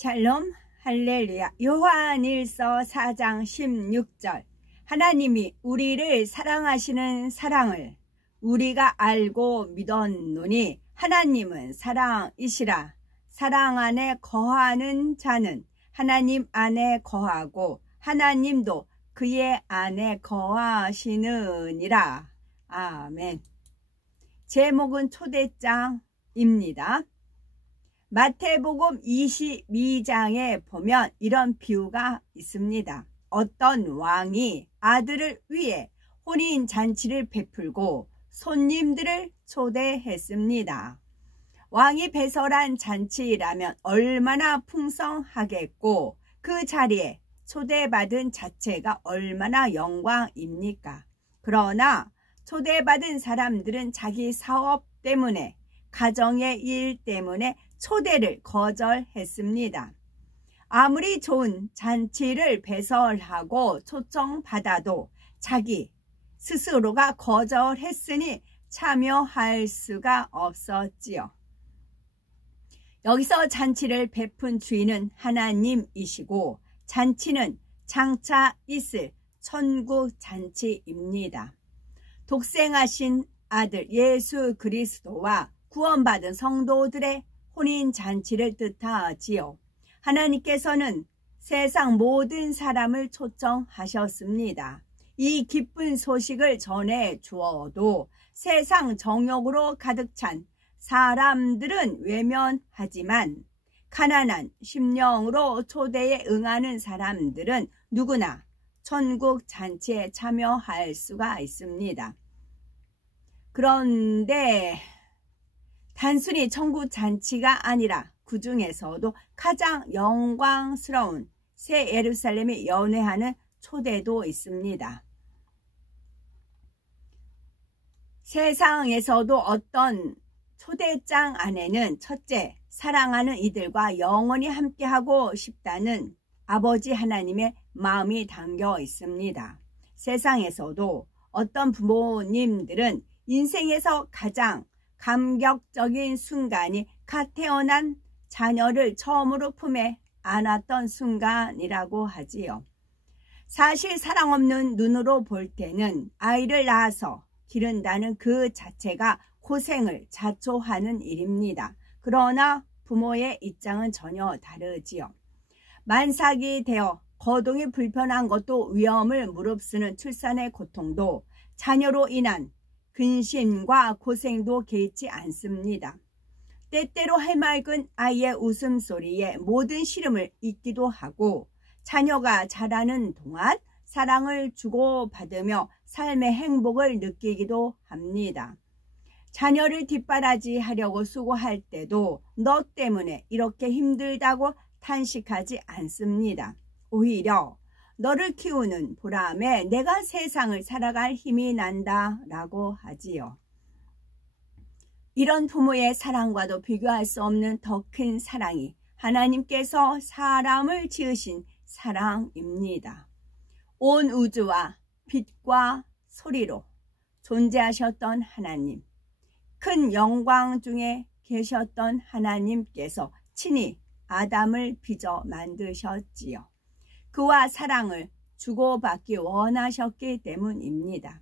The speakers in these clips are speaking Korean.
샬롬 할렐루야. 요한일서 4장 16절. 하나님이 우리를 사랑하시는 사랑을 우리가 알고 믿었노니 하나님은 사랑이시라. 사랑 안에 거하는 자는 하나님 안에 거하고 하나님도 그의 안에 거하시느니라. 아멘. 제목은 초대장입니다. 마태복음 22장에 보면 이런 비유가 있습니다. 어떤 왕이 아들을 위해 혼인잔치를 베풀고 손님들을 초대했습니다. 왕이 배설한 잔치라면 얼마나 풍성하겠고 그 자리에 초대받은 자체가 얼마나 영광입니까? 그러나 초대받은 사람들은 자기 사업 때문에 가정의 일 때문에 초대를 거절했습니다. 아무리 좋은 잔치를 배설하고 초청받아도 자기 스스로가 거절했으니 참여할 수가 없었지요. 여기서 잔치를 베푼 주인은 하나님이시고 잔치는 장차 있을 천국 잔치입니다. 독생하신 아들 예수 그리스도와 구원받은 성도들의 혼인잔치를 뜻하지요. 하나님께서는 세상 모든 사람을 초청하셨습니다. 이 기쁜 소식을 전해 주어도 세상 정욕으로 가득 찬 사람들은 외면하지만 가난한 심령으로 초대에 응하는 사람들은 누구나 천국 잔치에 참여할 수가 있습니다. 그런데 단순히 천국 잔치가 아니라 그 중에서도 가장 영광스러운 새 예루살렘이 연회하는 초대도 있습니다. 세상에서도 어떤 초대장 안에는 첫째, 사랑하는 이들과 영원히 함께하고 싶다는 아버지 하나님의 마음이 담겨 있습니다. 세상에서도 어떤 부모님들은 인생에서 가장 감격적인 순간이 갓 태어난 자녀를 처음으로 품에 안았던 순간이라고 하지요. 사실 사랑 없는 눈으로 볼 때는 아이를 낳아서 기른다는 그 자체가 고생을 자초하는 일입니다. 그러나 부모의 입장은 전혀 다르지요. 만삭이 되어 거동이 불편한 것도 위험을 무릅쓰는 출산의 고통도 자녀로 인한 근심과 고생도 개의치 않습니다. 때때로 해맑은 아이의 웃음소리에 모든 시름을 잊기도 하고 자녀가 자라는 동안 사랑을 주고받으며 삶의 행복을 느끼기도 합니다. 자녀를 뒷바라지하려고 수고할 때도 너 때문에 이렇게 힘들다고 탄식하지 않습니다. 오히려 너를 키우는 보람에 내가 세상을 살아갈 힘이 난다 라고 하지요. 이런 부모의 사랑과도 비교할 수 없는 더 큰 사랑이 하나님께서 사람을 지으신 사랑입니다. 온 우주와 빛과 소리로 존재하셨던 하나님, 큰 영광 중에 계셨던 하나님께서 친히 아담을 빚어 만드셨지요. 그와 사랑을 주고받기 원하셨기 때문입니다.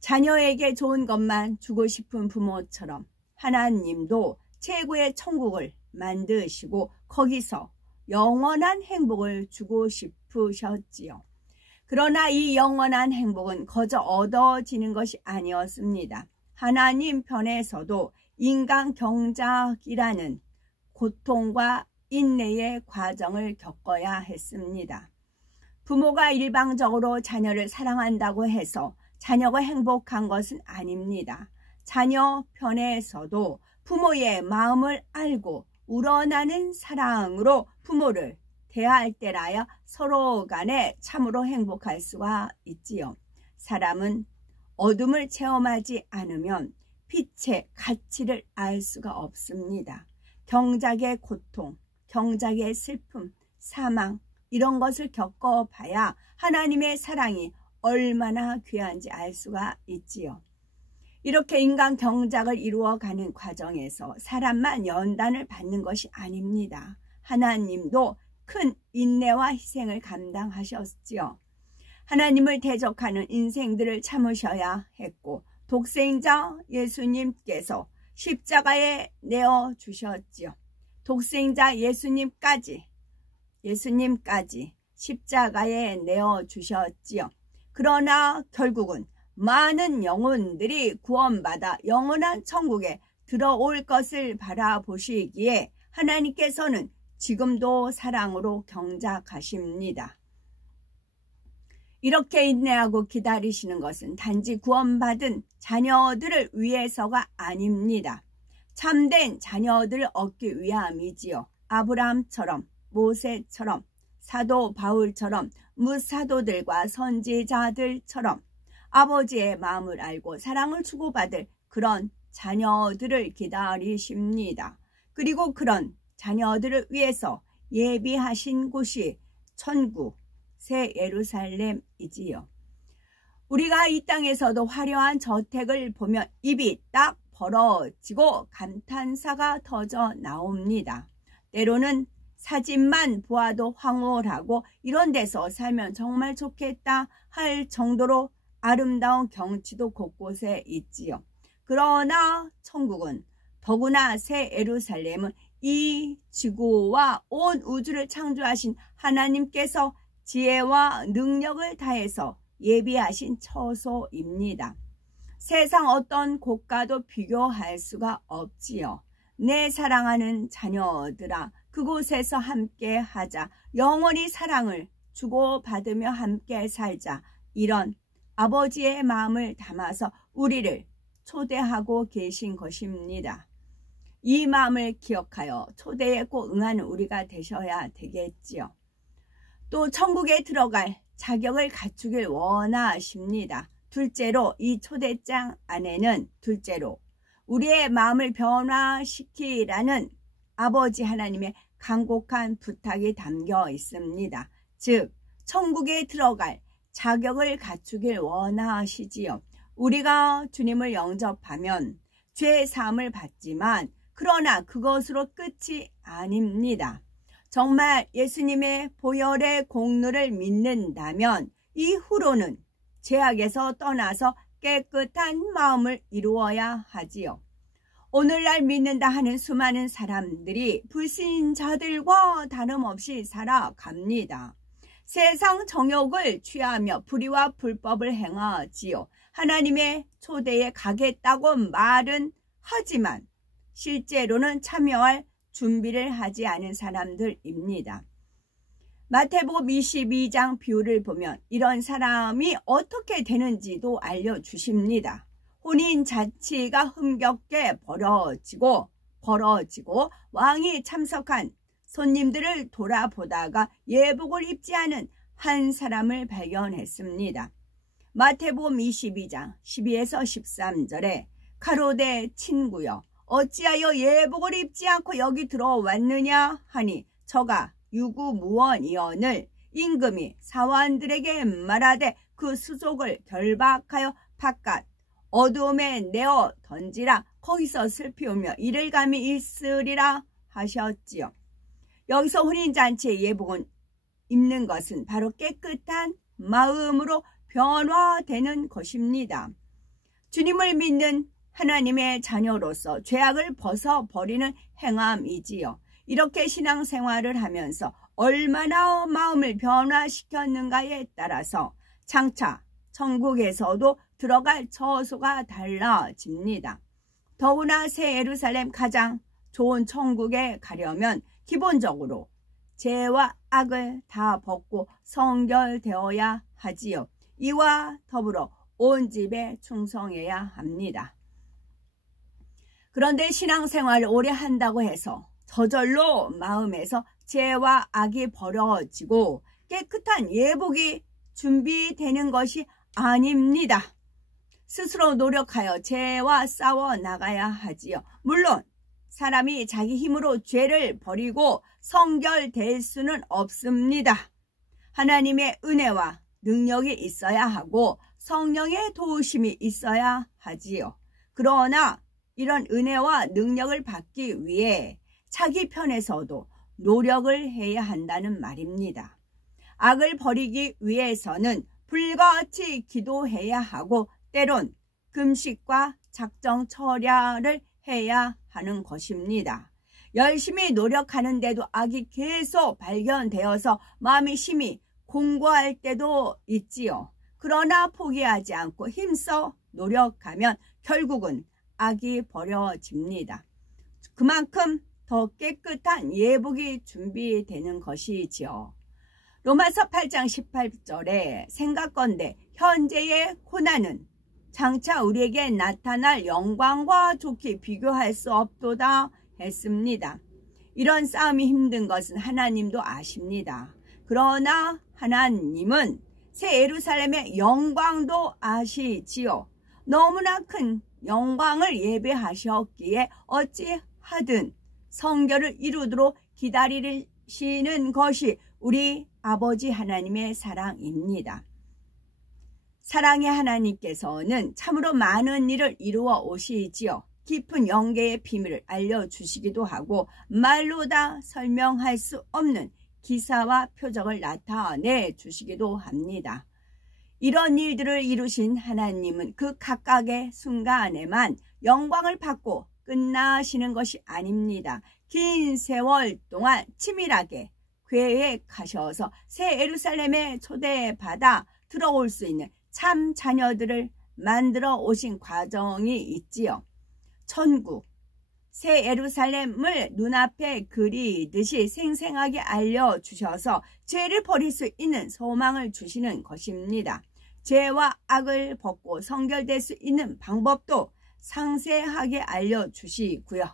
자녀에게 좋은 것만 주고 싶은 부모처럼 하나님도 최고의 천국을 만드시고 거기서 영원한 행복을 주고 싶으셨지요. 그러나 이 영원한 행복은 거저 얻어지는 것이 아니었습니다. 하나님 편에서도 인간 경작이라는 고통과 인내의 과정을 겪어야 했습니다. 부모가 일방적으로 자녀를 사랑한다고 해서 자녀가 행복한 것은 아닙니다. 자녀 편에서도 부모의 마음을 알고 우러나는 사랑으로 부모를 대할 때라야 서로 간에 참으로 행복할 수가 있지요. 사람은 어둠을 체험하지 않으면 빛의 가치를 알 수가 없습니다. 경작의 고통, 경작의 슬픔, 사망 이런 것을 겪어봐야 하나님의 사랑이 얼마나 귀한지 알 수가 있지요. 이렇게 인간 경작을 이루어가는 과정에서 사람만 연단을 받는 것이 아닙니다. 하나님도 큰 인내와 희생을 감당하셨지요. 하나님을 대적하는 인생들을 참으셔야 했고 독생자 예수님께서 십자가에 내어주셨지요. 독생자 예수님까지 십자가에 내어주셨지요. 그러나 결국은 많은 영혼들이 구원받아 영원한 천국에 들어올 것을 바라보시기에 하나님께서는 지금도 사랑으로 경작하십니다. 이렇게 인내하고 기다리시는 것은 단지 구원받은 자녀들을 위해서가 아닙니다. 참된 자녀들을 얻기 위함이지요. 아브라함처럼, 모세처럼, 사도 바울처럼, 무사도들과 선지자들처럼 아버지의 마음을 알고 사랑을 주고받을 그런 자녀들을 기다리십니다. 그리고 그런 자녀들을 위해서 예비하신 곳이 천국, 새 예루살렘이지요. 우리가 이 땅에서도 화려한 저택을 보면 입이 딱 벌어지고 감탄사가 터져 나옵니다. 때로는 사진만 보아도 황홀하고 이런 데서 살면 정말 좋겠다 할 정도로 아름다운 경치도 곳곳에 있지요. 그러나 천국은 더구나 새 예루살렘은 이 지구와 온 우주를 창조하신 하나님께서 지혜와 능력을 다해서 예비하신 처소입니다. 세상 어떤 곳과도 비교할 수가 없지요. 내 사랑하는 자녀들아, 그곳에서 함께 하자. 영원히 사랑을 주고받으며 함께 살자. 이런 아버지의 마음을 담아서 우리를 초대하고 계신 것입니다. 이 마음을 기억하여 초대에 꼭 응하는 우리가 되셔야 되겠지요. 또 천국에 들어갈 자격을 갖추길 원하십니다. 둘째로 이 초대장 안에는 우리의 마음을 변화시키라는 아버지 하나님의 간곡한 부탁이 담겨 있습니다. 즉 천국에 들어갈 자격을 갖추길 원하시지요. 우리가 주님을 영접하면 죄 사함을 받지만 그러나 그것으로 끝이 아닙니다. 정말 예수님의 보혈의 공로를 믿는다면 이후로는 죄악에서 떠나서 깨끗한 마음을 이루어야 하지요. 오늘날 믿는다 하는 수많은 사람들이 불신자들과 다름없이 살아갑니다. 세상 정욕을 취하며 불의와 불법을 행하지요. 하나님의 초대에 가겠다고 말은 하지만 실제로는 참여할 준비를 하지 않은 사람들입니다. 마태복음 22장 비유를 보면 이런 사람이 어떻게 되는지도 알려주십니다. 혼인 잔치가 흥겹게 벌어지고 왕이 참석한 손님들을 돌아보다가 예복을 입지 않은 한 사람을 발견했습니다. 마태복음 22장 12에서 13절에 가로되 친구여 어찌하여 예복을 입지 않고 여기 들어왔느냐 하니 저가 유구무원이언을 임금이 사환들에게 말하되 그 수족을 결박하여 바깥 어두움에 내어 던지라 거기서 슬피우며 이를 감히 있으리라 하셨지요. 여기서 혼인잔치의 예복은 입는 것은 바로 깨끗한 마음으로 변화되는 것입니다. 주님을 믿는 하나님의 자녀로서 죄악을 벗어버리는 행함이지요. 이렇게 신앙생활을 하면서 얼마나 마음을 변화시켰는가에 따라서 장차 천국에서도 들어갈 처소가 달라집니다. 더구나 새 예루살렘 가장 좋은 천국에 가려면 기본적으로 죄와 악을 다 벗고 성결되어야 하지요. 이와 더불어 온 집에 충성해야 합니다. 그런데 신앙생활을 오래 한다고 해서 저절로 마음에서 죄와 악이 벌어지고 깨끗한 예복이 준비되는 것이 아닙니다. 스스로 노력하여 죄와 싸워 나가야 하지요. 물론 사람이 자기 힘으로 죄를 버리고 성결될 수는 없습니다. 하나님의 은혜와 능력이 있어야 하고 성령의 도우심이 있어야 하지요. 그러나 이런 은혜와 능력을 받기 위해 자기 편에서도 노력을 해야 한다는 말입니다. 악을 버리기 위해서는 불같이 기도해야 하고 때론 금식과 작정 철야를 해야 하는 것입니다. 열심히 노력하는데도 악이 계속 발견되어서 마음이 심히 공고할 때도 있지요. 그러나 포기하지 않고 힘써 노력하면 결국은 악이 버려집니다. 그만큼 더 깨끗한 예복이 준비되는 것이지요. 로마서 8장 18절에 생각건대 현재의 고난은 장차 우리에게 나타날 영광과 좋게 비교할 수 없도다 했습니다. 이런 싸움이 힘든 것은 하나님도 아십니다. 그러나 하나님은 새 예루살렘의 영광도 아시지요. 너무나 큰 영광을 예배하셨기에 어찌하든 성결을 이루도록 기다리시는 것이 우리 아버지 하나님의 사랑입니다. 사랑의 하나님께서는 참으로 많은 일을 이루어 오시지요. 깊은 영계의 비밀을 알려주시기도 하고 말로 다 설명할 수 없는 기사와 표적을 나타내 주시기도 합니다. 이런 일들을 이루신 하나님은 그 각각의 순간에만 영광을 받고 끝나시는 것이 아닙니다. 긴 세월 동안 치밀하게 계획하셔서 새 예루살렘에 초대받아 들어올 수 있는 참 자녀들을 만들어 오신 과정이 있지요. 천국, 새 예루살렘을 눈앞에 그리듯이 생생하게 알려주셔서 죄를 버릴 수 있는 소망을 주시는 것입니다. 죄와 악을 벗고 성결될 수 있는 방법도 상세하게 알려주시고요.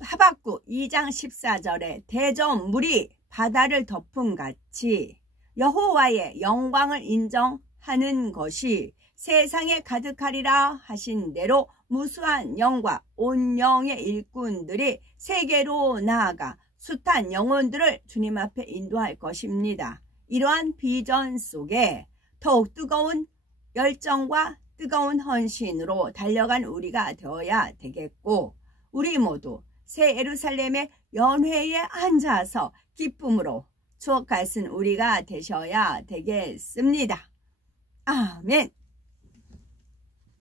하박국 2장 14절에 대저물이 바다를 덮음같이 여호와의 영광을 인정하는 것이 세상에 가득하리라 하신 대로 무수한 영과 온 영의 일꾼들이 세계로 나아가 숱한 영혼들을 주님 앞에 인도할 것입니다. 이러한 비전 속에 더욱 뜨거운 열정과 뜨거운 헌신으로 달려간 우리가 되어야 되겠고, 우리 모두 새 예루살렘의 연회에 앉아서 기쁨으로 추억할 수 있는 우리가 되셔야 되겠습니다. 아멘.